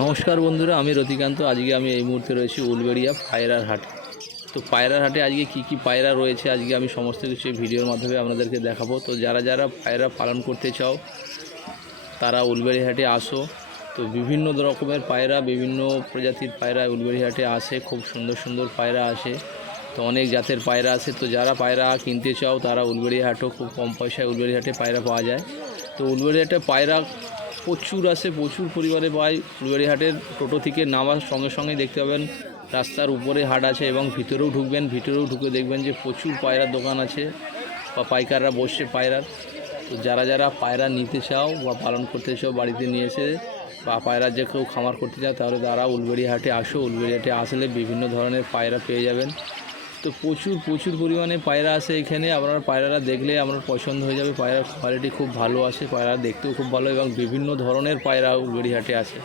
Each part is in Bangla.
নমস্কার বন্ধুরা, আমি রতিকান্ত। আজকে আমি এই মুহূর্তে রয়েছি উলবেড়িয়া পায়রার হাটে। তো পায়রার হাটে আজকে কি কি পায়রা রয়েছে, আজকে আমি সমস্ত কিছু ভিডিওর মাধ্যমে আপনাদেরকে দেখাবো। তো যারা যারা পায়রা পালন করতে চাও, তারা উলবেড়ি হাটে আসো। তো বিভিন্ন রকমের পায়রা, বিভিন্ন প্রজাতির পায়রা উলবেড়ি হাটে আসে, খুব সুন্দর সুন্দর পায়রা আসে। তো অনেক জাতের পায়রা আছে। তো যারা পায়রা কিনতে চাও, তারা উলবেড়ি হাটও খুব কম পয়সায় উলবেড়ি হাটে পায়রা পাওয়া যায়। তো উলবেড়ি হাটে পায়রা প্রচুর আসে প্রচুর পরিমাণে পাই ফুলবাড়ি হাটের টোটো থেকে নামার সঙ্গে সঙ্গে দেখতে পাবেন, রাস্তার উপরে হাট আছে এবং ভিতরেও ঢুকবেন, ভিতরেও ঢুকে দেখবেন যে প্রচুর পায়রার দোকান আছে বা পাইকাররা বসছে পায়রার তো যারা যারা পায়রা নিতে চাও বা পালন করতে চাও, বাড়িতে নিয়ে এসে বা পায়রা যে কেউ খামার করতে চাও তাহলে তারা উলবেড়ি হাটে আসো। উলবেড়ি হাটে আসলে বিভিন্ন ধরনের পায়রা পেয়ে যাবেন। তো প্রচুর প্রচুর পরিমাণে পায়রা আছে এখানে। আপনারা পায়রারা দেখলে আপনার পছন্দ হয়ে যাবে। পায়রার কোয়ালিটি খুব ভালো আছে পায়রা দেখতেও খুব ভালো এবং বিভিন্ন ধরনের পায়রা উলবেড়ি হাটে আছে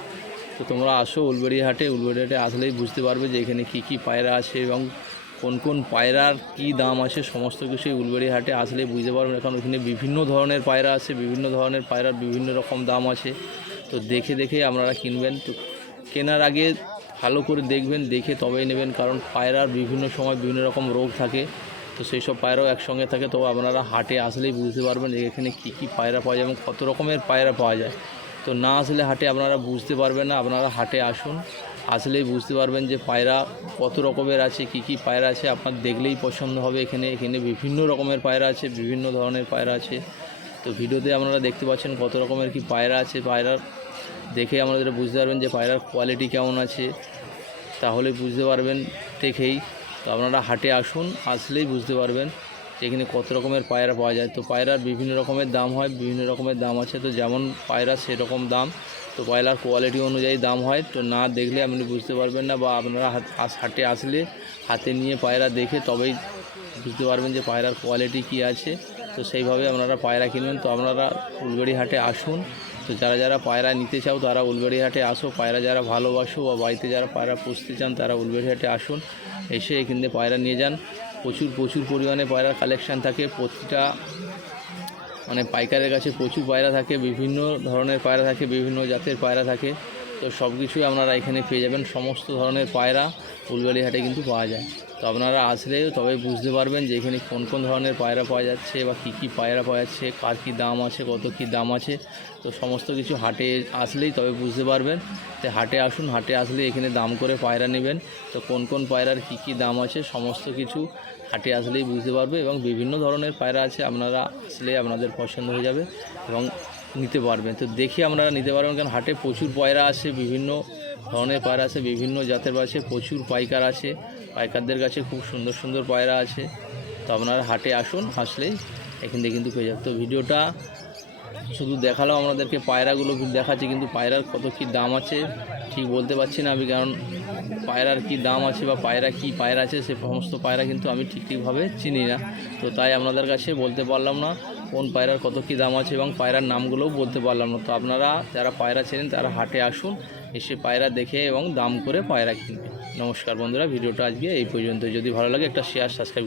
তো তোমরা আসো উলবেড়ি হাটে। উলবেড়ি হাটে আসলেই বুঝতে পারবে যে এখানে কী কী পায়রা আছে এবং কোন কোন পায়রার কী দাম আছে। সমস্ত কিছুই উলবেড়ি হাটে আসলে বুঝতে পারবেন এখন ওখানে বিভিন্ন ধরনের পায়রা আছে বিভিন্ন ধরনের পায়রার বিভিন্ন রকম দাম আছে। তো দেখে দেখে আপনারা কিনবেন। তো কেনার আগে ভালো করে দেখবেন, দেখে তবেই নেবেন, কারণ পায়রার বিভিন্ন সময় বিভিন্ন রকম রোগ থাকে। তো সেই সব পায়রাও একসঙ্গে থাকে, তো আপনারা হাটে আসলেই বুঝতে পারবেন যে এখানে কী কী পায়রা পাওয়া যায় এবং কত রকমের পায়রা পাওয়া যায়। তো না আসলে হাটে আপনারা বুঝতে পারবেন না, আপনারা হাটে আসুন, আসলেই বুঝতে পারবেন যে পায়রা কত রকমের আছে, কী কী পায়রা আছে, আপনার দেখলেই পছন্দ হবে এখানে। এখানে বিভিন্ন রকমের পায়রা আছে, বিভিন্ন ধরনের পায়রা আছে। তো ভিডিওতে আপনারা দেখতে পাচ্ছেন কত রকমের কি পায়রা আছে, পায়রার দেখে আমাদের বুঝতে পারবেন যে পায়রার কোয়ালিটি কেমন আছে। তাহলে বুঝতে পারবেন দেখেই। তো আপনারা হাটে আসুন, আসলেই বুঝতে পারবেন যে এখানে কত রকমের পায়রা পাওয়া যায়। তো পায়রার বিভিন্ন রকমের দাম হয়, বিভিন্ন রকমের দাম আছে। তো যেমন পায়রা সেরকম দাম। তো পায়রার কোয়ালিটি অনুযায়ী দাম হয়। তো না দেখলে আপনি বুঝতে পারবেন না বা আপনারা হাট- আসলে হাতে নিয়ে পায়রা দেখে তবেই বুঝতে পারবেন যে পায়রার কোয়ালিটি কী আছে। তো সেইভাবে আপনারা পায়রা কিনবেন। তো আপনারা উলবেড়ি হাটে আসুন। তো যারা যারা পায়রা নিতে চাও, তারা উলবেড়ি হাটে আসো। পায়রা যারা ভালোবাসো বা বাড়িতে যারা পায়রা পুষতে চান, তারা উলবেড়ি হাটে আসুন। এসে এখান পায়রা নিয়ে যান। প্রচুর প্রচুর পরিমাণে পায়রার কালেকশান থাকে। প্রতিটা মানে পাইকারের কাছে প্রচুর পায়রা থাকে। বিভিন্ন ধরনের পায়রা থাকে, বিভিন্ন জাতের পায়রা থাকে। তো সব কিছুই আপনারা এখানে পেয়ে যাবেন। সমস্ত ধরনের পায়রা ফুলবাড়ি হাটে কিন্তু পাওয়া যায়। তো আপনারা আসলে তবে বুঝতে পারবেন যে এখানে কোন কোন ধরনের পায়রা পাওয়া যাচ্ছে বা কী কী পায়রা পাওয়া যাচ্ছে, কার কী দাম আছে, কত কী দাম আছে। তো সমস্ত কিছু হাটে আসলেই তবে বুঝতে পারবেন। তো হাটে আসুন, হাটে আসলে এখানে দাম করে পায়রা নেবেন। তো কোন কোন পায়রার কী কী দাম আছে সমস্ত কিছু হাটে আসলেই বুঝতে পারবে এবং বিভিন্ন ধরনের পায়রা আছে, আপনারা আসলে আপনাদের পছন্দ হয়ে যাবে এবং নিতে পারবেন। তো দেখে আপনারা নিতে পারবেন কারণ হাটে প্রচুর পায়রা আছে, বিভিন্ন ধরনের পায়রা আছে, বিভিন্ন জাতের আছে, প্রচুর পাইকার আছে। পাইকারদের কাছে খুব সুন্দর সুন্দর পায়রা আছে। তো আপনারা হাটে আসুন আসলেই এখান থেকে কিন্তু পেয়ে যাবে তো ভিডিওটা শুধু দেখাল আমাদেরকে পায়রাগুলো দেখাচ্ছে, কিন্তু পায়রার কত কি দাম আছে, ঠিক বলতে পারছি না আমি, কারণ পায়রার কি দাম আছে বা পায়রা কি পায়রা আছে, সে সমস্ত পায়রা কিন্তু আমি ঠিক ঠিকভাবে চিনি না। তো তাই আপনাদের কাছে বলতে পারলাম না। কোন পায়রার কত কী দাম আছে এবং পায়রার নামগুলোও বলতে পারলাম না। তো আপনারা যারা পায়রা চেনেন, তারা হাটে আসুন, এসে পায়রা দেখে এবং দাম করে পায়রা কিনবে নমস্কার বন্ধুরা, ভিডিওটা আজকে এই পর্যন্ত যদি ভালো লাগে একটা শেয়ার সাবস্ক্রাইব